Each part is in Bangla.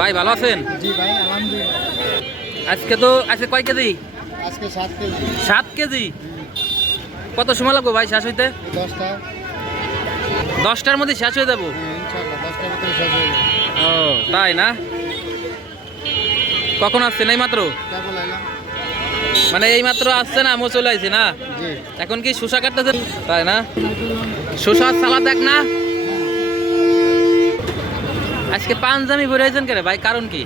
ভাই ভালো আছেন? জি ভাই আলহামদুলিল্লাহ। আজকে তো আজকে কয় কেজি? আজকে সাত কেজি। সাত কেজি? কত সময় লাগবে ভাই শেষ হইতে? দশটা। দশটার মধ্যে শেষ হয়ে যাব? হ্যাঁ, শেষ ও তাই না? কখন আসছেন এই মাত্র? মানে এই মাত্র আসছে না আমও চলে আইছে না? এখন কি শসা কাটতেছে? তাই না? শসা সালাদ এক না? আজকে পাঞ্জামি ভরে আছেন কেন ভাই? কারণ কি?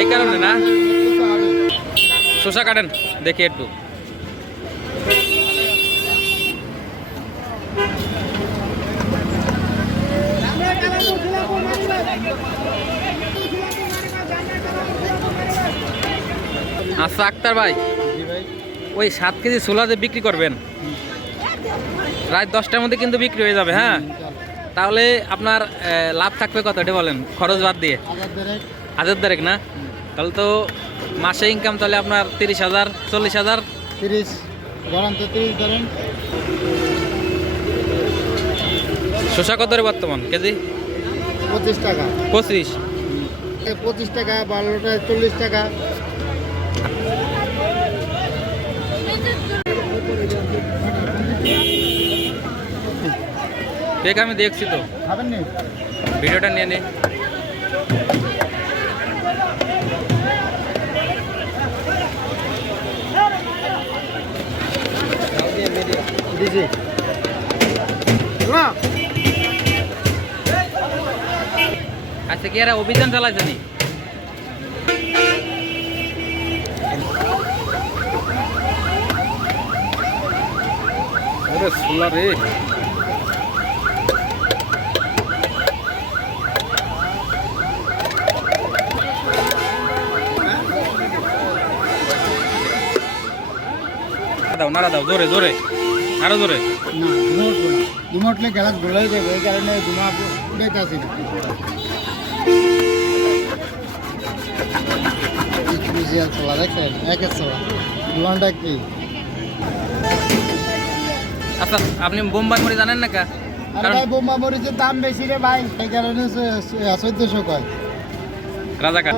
এই কারণে না? শসা কাটেন দেখি একটু। আচ্ছা আক্তার ভাই ওই সাত কেজি ছোলা যে বিক্রি করবেন রাত দশটার মধ্যে কিন্তু বিক্রি হয়ে যাবে হ্যাঁ। তাহলে আপনার লাভ থাকবে কত এটা বলেন খরচ বাদ দিয়ে? হাজার দেড়েক। না? তাহলে তো মাসে ইনকাম তাহলে আপনার তিরিশ হাজার চল্লিশ হাজার? তিরিশ ধরেন তো তিরিশ ধরেন। শসা কত বর্তমান কেজি? পঁচিশ টাকা। পঁচিশ। পঁচিশ টাকা বারোটায় চল্লিশ টাকা। কেক আমি দেখছি তো। ভিডিওটা নিয়ে নে। দিছি। আচ্ছা কি এরা অভিযান চালাইছে নি? ওরে সোলা রে। দাও নাড়া দাও জোরে জোরে আরও জোরে। না না গ্যালাস যাবে এই কারণে আসি না দেখেন ধোঁয়াটা কি আচ্ছা আপনি বোম্বাই মরি জানেন না কা? আর কারণ ভাই বোমা মরিচের দাম বেশি রে ভাই এই কারণে চোদ্দশো কয়। রাজাকার।